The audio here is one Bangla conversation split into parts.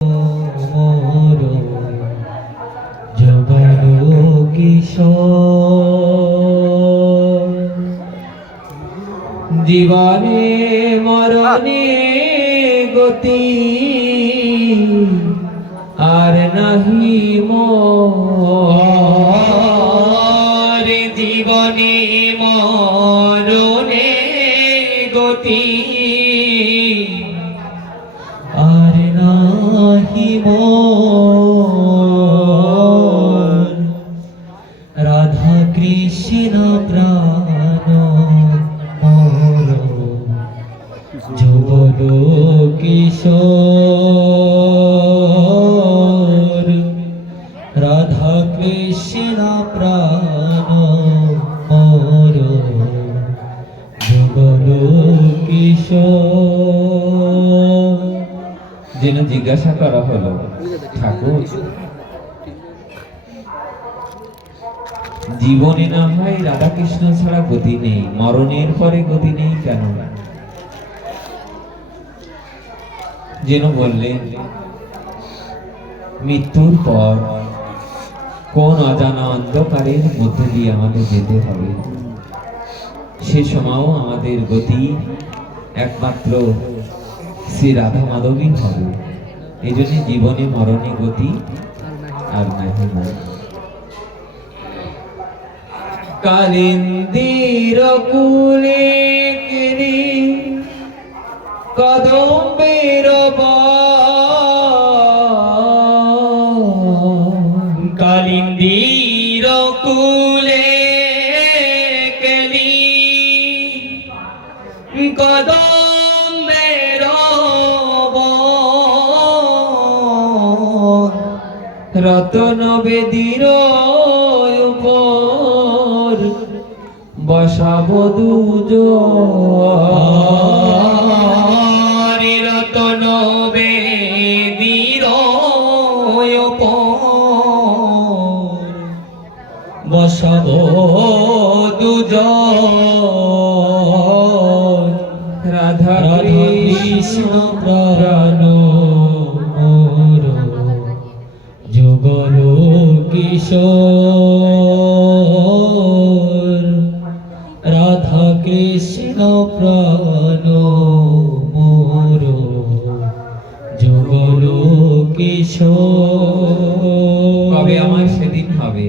মোর জগল কিশোর জীবনে মরণে গতি আর নাহি মোর জীবনে মরণে গতি আর নাহি মোর রাধা কৃষ্ণ প্রাণ মোর যুগল কিশোর রাধা কৃষ্ণ প্রাণ মোর যুগল কিশোর। যেন জিজ্ঞাসা করা হলো, ঠাকুর জীবনে না হয় রাধাকৃষ্ণ ছাড়া গতি নেই, মরণের পরে গতি নেই কেন? যেন বললেন মৃত্যুর পর কোন অজানা অন্ধকারের মধ্যে দিয়ে আমাদের যেতে হবে, সে সময়ও আমাদের গতি একমাত্র শ্রী রাধা মাধবীর হবে। এই জন্য জীবনে মরণে গতি আর নাহি মোর। কালিন্দির কুলে গিরি কদম্বের বন, কালিন্দির কুলে গিরি কদম্বের বন, রতন বেদির উপর বসাবো দুজন, রতন বেদির উপর বসাবো দুজন, রাধা কৃষ্ণ প্রাণ মোর যুগল কিশোর রাধা কৃষ্ণ প্রাণ মোর যুগল কিশোর। কবে আমার সেদিন হবে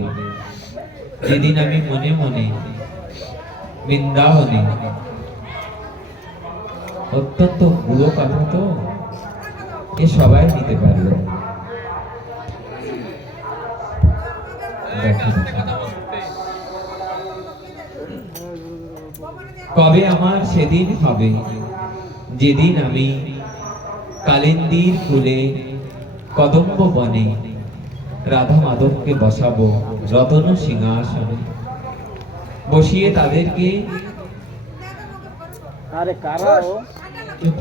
যেদিন আমি মনে মনে বৃন্দাবনে, অত্যন্ত বুড়ো কথা তো, এ সবাই নিতে পারলো, কবে আমার সেদিন হবে যেদিন আমি কালিন্দির ফুলে কদম্ব বনে রাধা মাধবকে বসাবো রতন সিংহাসনে, বসিয়ে তাদেরকে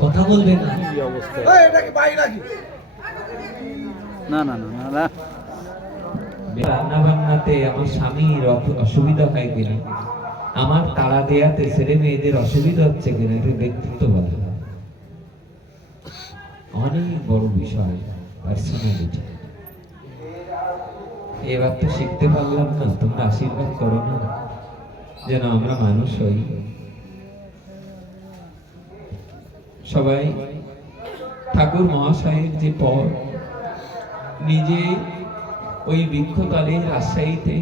কথা বলবে না, রান্না বান্নাতে আমার স্বামীর অসুবিধা হয় কিনা, আমার তাড়া দেয়াতে ছেলে মেয়েদের অসুবিধা হচ্ছে কিনা, এটা ব্যক্তিত্ব বলে অনেক বড় বিষয়, পার্সোনালিটি। এবার তো শিখতে পারলাম না, তোমরা আশীর্বাদ করো না যেন আমরা মানুষ হই। সবাই ঠাকুর মহাশয়ের যে পর নিজে ওই বৃক্ষতলে রাজশাহীতে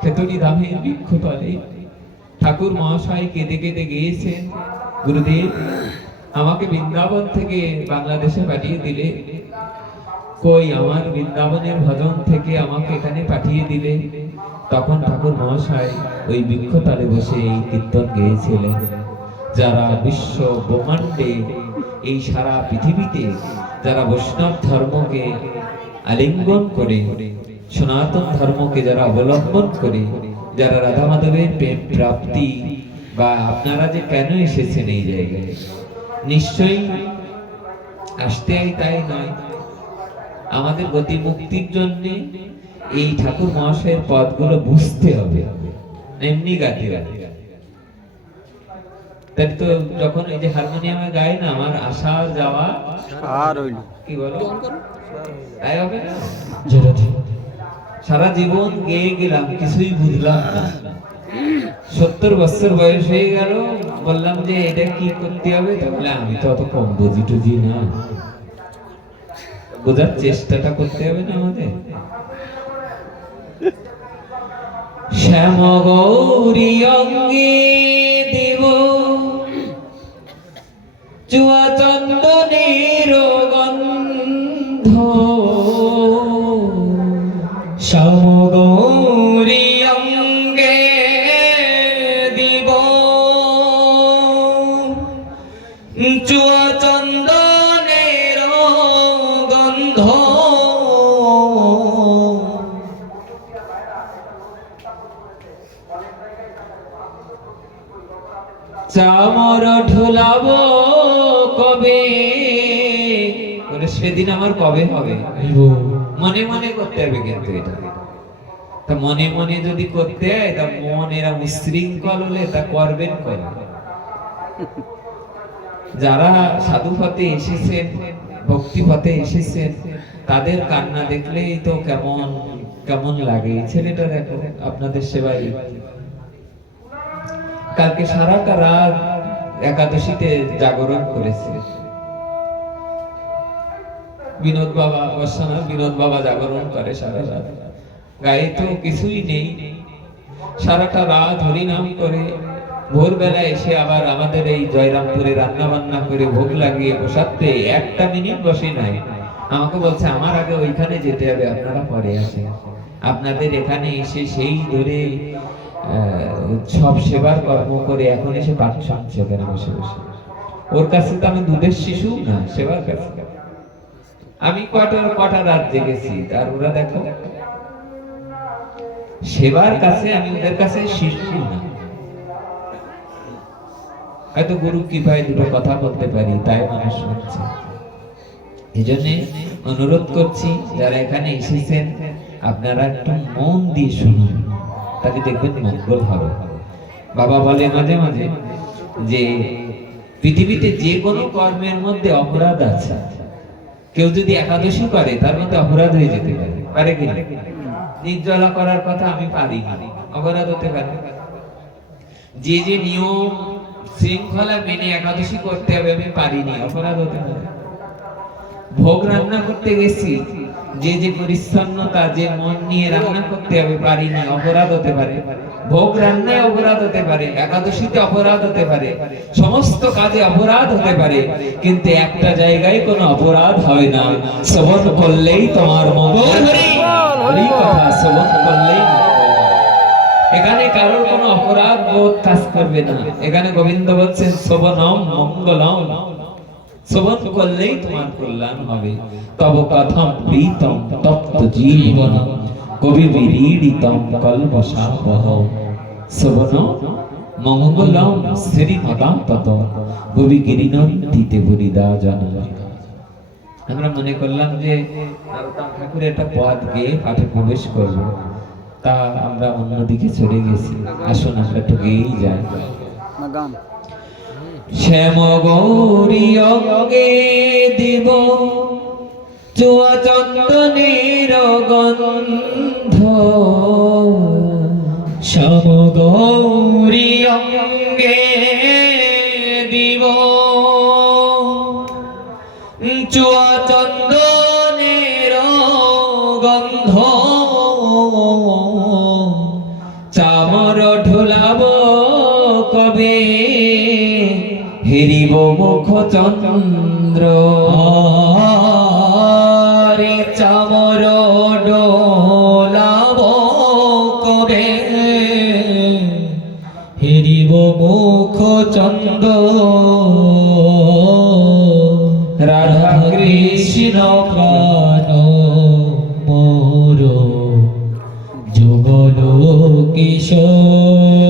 খেতড়ি ধামের বৃক্ষতলে ঠাকুর মহাশয় কেঁদে কেঁদে গিয়েছেন, গুরুদেব আমাকে বৃন্দাবন থেকে বাংলাদেশে পাঠিয়ে দিলে, কই আমার বৃন্দাবনের ভজন থেকে আমাকে এখানে পাঠিয়ে দিলে। তখন ঠাকুর মহাশয় ওই বৃক্ষতলে বসে এই কীর্তন গেয়েছিলেন, যারা বিশ্ব ব্রহ্মাণ্ডে এই সারা পৃথিবীতে যারা বৈষ্ণব ধর্মকে আলিঙ্গন করে, সনাতন ধর্মকে যারা অবলম্বন করে, যারা রাধা মাধবের প্রেম প্রাপ্তি, বা আপনারা যে কেন এসেছেন এই জায়গায়, নিশ্চয়ই আসতে তাই নয়, আমাদের গতি মুক্তির জন্য এই ঠাকুর মহাশয়ের পদগুলো বুঝতে হবে, এমনি গাতে গাতে। তাই তো যখন এই যে হারমোনিয়ামে গাই না, আমার আসা যাওয়া আর হইল কি বলো তাই হবে না? সারা জীবন গেয়ে গেলাম, কিছুই বুঝলাম না। 70 বছর বয়স হয়ে গেল, বললাম যে এটা কি করতে হবে, তাহলে আমি তো অত কম বুঝি টুঝি না, বোঝার চেষ্টাটা করতে হবে না আমাদের। শ্যাম গৌরী অঙ্গে দেব চুয়া চন্দনের গন্ধ, শ্যাম গৌরী অঙ্গে দিব চুয়া চন্দনের গন্ধ, চামর ঢোলাব কবে, সেদিন আমার কবে হবে, মনে মনে করতে হবে। কিন্তু এটা তা মনে মনে যদি করতে হয়, তা মন এরা উশৃঙ্খল হলে তা করবেন করে। যারা সাধু পথে এসেছেন, ভক্তি পথে এসেছেন, তাদের কান্না দেখলেই তো কেমন কেমন লাগে। ছেলেটা দেখো আপনাদের সেবায় কালকে সারাটা রাত একাদশীতে জাগরণ করেছে। বিনোদ বাবা, বিনোদ বাবা জাগরণ করে সারা রাত, গায়ে তো কিছুই নেই, সারাটা রাত হরিনাম করে ভোরবেলা এসে আবার আমাদের এই জয়রামপুরে রান্না বান্না করে ভোগ লাগিয়ে বসাতে একটা মিনিট বসে নাই। আমাকে বলছে আমার আগে ওইখানে যেতে হবে, আপনারা পরে আসেন। আপনাদের এখানে এসে সেই ধরে সব সেবার কর্ম করে এখন এসে পাঠ শুনছে ওখানে বসে বসে। ওর কাছে তো আমি দুধের শিশু না, সেবার কাছে আমি কটা রাত জেগেছি, আর ওরা দেখো সেবার কাছে আমি ওদের কাছে শিশু না। হয়তো গুরু কৃপায় দুটো কথা বলতে পারি, তাই মানুষ শুনছে। এই জন্য অনুরোধ করছি, যারা এখানে এসেছেন আপনারা একটু মন দিয়ে শুনুন, তাকে দেখবেন মঙ্গল হবে। বাবা বলে মাঝে মাঝে যে পৃথিবীতে যে কোনো কর্মের মধ্যে অপরাধ আছে। কেউ যদি একাদশী করে তার মধ্যে অপরাধ হয়ে যেতে পারে, পারে কি? নির্জলা করার কথা আমি পারি না, অপরাধ হতে পারে। যে যে নিয়ম শৃঙ্খলা মেনে একাদশী করতে হবে আমি পারিনি, অপরাধ হতে পারে। ভোগ রান্না করতে গেছি, যে যে পরিচ্ছন্নতা যে মন নিয়ে রান্না করতে হবে পারিনি, অপরাধ হতে পারে। ভোগ রান্নায় অপরাধ হতে পারে, একাদশীতে অপরাধ হতে পারে, সমস্ত কাজে অপরাধ হতে পারে, কিন্তু একটা জায়গায় কোনো অপরাধ হয় না, শ্রবণ করলেই তোমার মঙ্গল। হরি কথা শ্রবণ করলেই এখানে কারোর কোনো অপরাধ বোধ কাজ করবে না। এখানে গোবিন্দ বলছেন শ্রবণম মঙ্গলম, শ্রবণ করলেই তোমার কল্যাণ হবে। তব কথম প্রীতম তপ্ত জীবন কবি বিরীড়িতম কল্পসাপহ, শ্রবণ মঙ্গলম শ্রীমদান্তত ভুবি গিরিনন্দিতে বুরিদা জানা। আমরা মনে করলাম যে নরোত্তম ঠাকুরের একটা পদ গেয়ে পাঠে প্রবেশ করব, তা আমরা অন্যদিকে চলে গেছি। আসুন আমরা একটু গেয়েই যাই। শ্যাম গৌরী অঙ্গে দিব চুয়া চন্দনের গন্ধ, শ্যাম গৌরী অঙ্গে দিব চুয়া চন্দনের গন্ধ, চামর ঢোলাব কবে হেরিব মুখ চন্দ্র, রে চামর ঢোলাব কবে হেরিব মুখ চন্দ্র, রাধা কৃষ্ণ প্রাণ মোর যুগল কিশোর,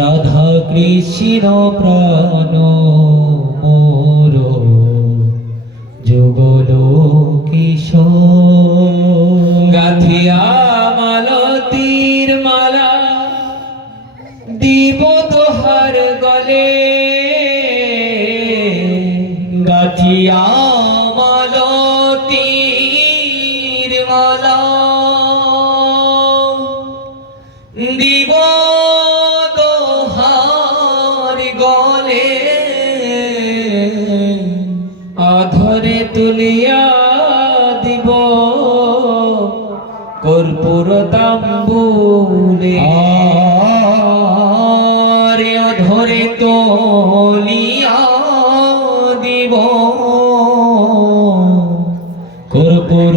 রাধা কৃষ্ণ প্রাণ মোর যুগল কিশোর। গাথিয়া মালতীর মালা গাথিয়া মালতীর মালা দিব দোহার গলে অধরে তুলিয়া দিব কর্পূর তাম্বুলে আরে অধরে তুলিয়া দিব কর্পূর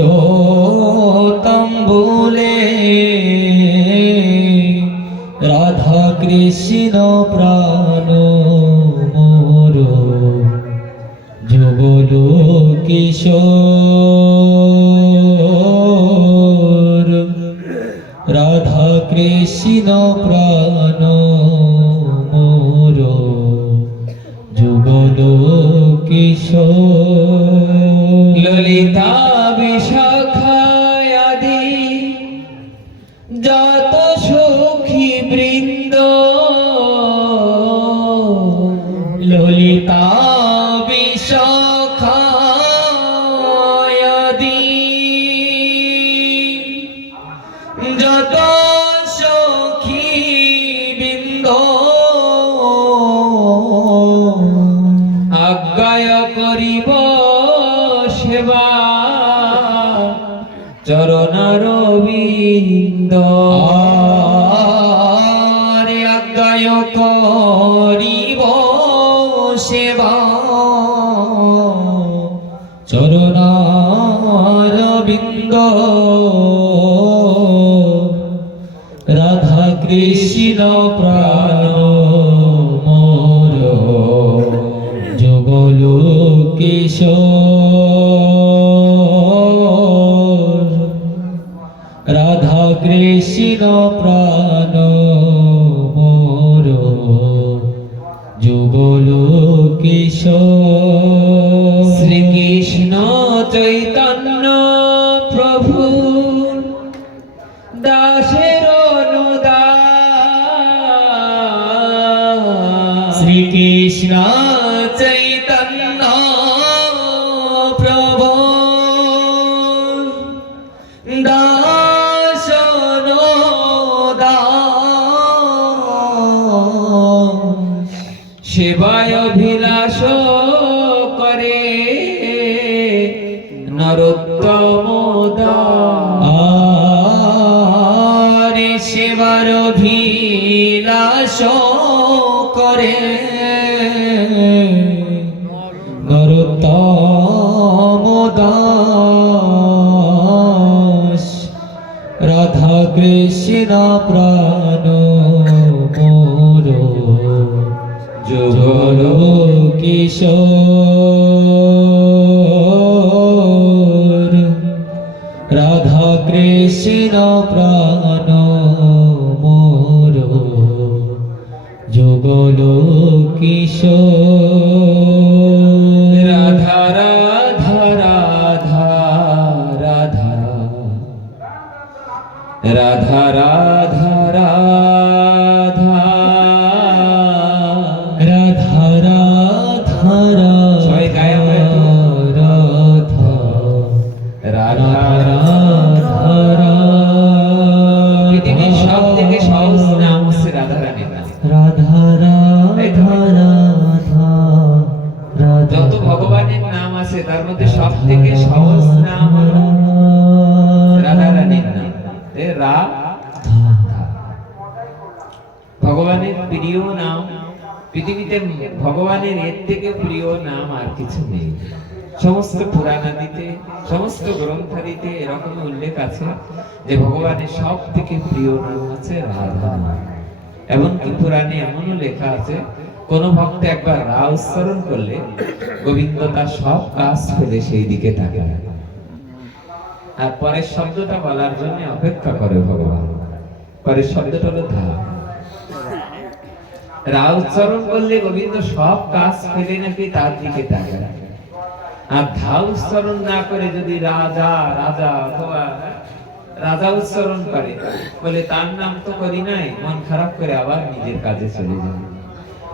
তাম্বুলে রাধা কৃষ্ণ প্রাণ মোর যুগল কিশোর রাধা কৃষ্ণ প্রাণ মোর যুগল কিশোর ললিতা বিশাখায়াদি যত সখী বৃন্দ ললিতা বিশাখায়াদি যত সখী বৃন্দ আজ্ঞায় করিব সেবা চরণারবিন্দ আরে আজ্ঞায় করিব সেবা চরণারবিন্দ রাধা কৃষ্ণ প্রাণ মোর যুগল কিশোর রাধা কৃষ্ণ প্রাণ মোর যুগল কিশোর শ্রীকৃষ্ণ চৈতন্য প্রভু দাসের অনুদান শ্রীকৃষ্ণ চৈতন্য প্রভু দাস অনুদান সেবায় অভিলাষ করে নরোত্তম আরে সেবার অভিলাষ করে নরোত্তম দাস রাধা কৃষ্ণ প্রাণ মোর যুগল কিশোর রাধা কৃষ্ণ প্রাণ মোর যুগল কিশোর রাধা রাধা রাধা রাধা রাধা রাধা রাধা রাধা রাধা সবাই গায়ে রাধা রাধা রাধা পৃথিবীর সব থেকে সহজ নাম হচ্ছে রাধা রানীর নাম রাধা রাধা রাধা রাধা যত ভগবানের নাম আছে তার মধ্যে সব থেকে সহজ নাম হলো রাধা রানীর নাম ভগবানের প্রিয় নাম পৃথিবীতে ভগবানের এর থেকে প্রিয় নাম আর কিছু নেই সমস্ত পুরাণাদিতে সমস্ত গ্রন্থাদিতে এরকম উল্লেখ আছে যে ভগবানের সব থেকে প্রিয় নাম আছে রাধা নাম এমনকি পুরাণে এমনও লেখা আছে কোন ভক্ত একবার রা উচ্চারণ করলে গোবিন্দ তার সব কাজ ফেলে সেই দিকে তাকায় আর পরের শব্দটা বলার জন্য অপেক্ষা করে ভগবান পরের শব্দটা হলো ধা রা উচ্চারণ করলে গোবিন্দ সব কাজ ফেলে নাকি তার দিকে তাকায় আর ধা উচ্চারণ না করে যদি রাজা রাজা অথবা রাজা উচ্চারণ করে বলে তার নাম তো করি নাই মন খারাপ করে আবার নিজের কাজে চলে যায়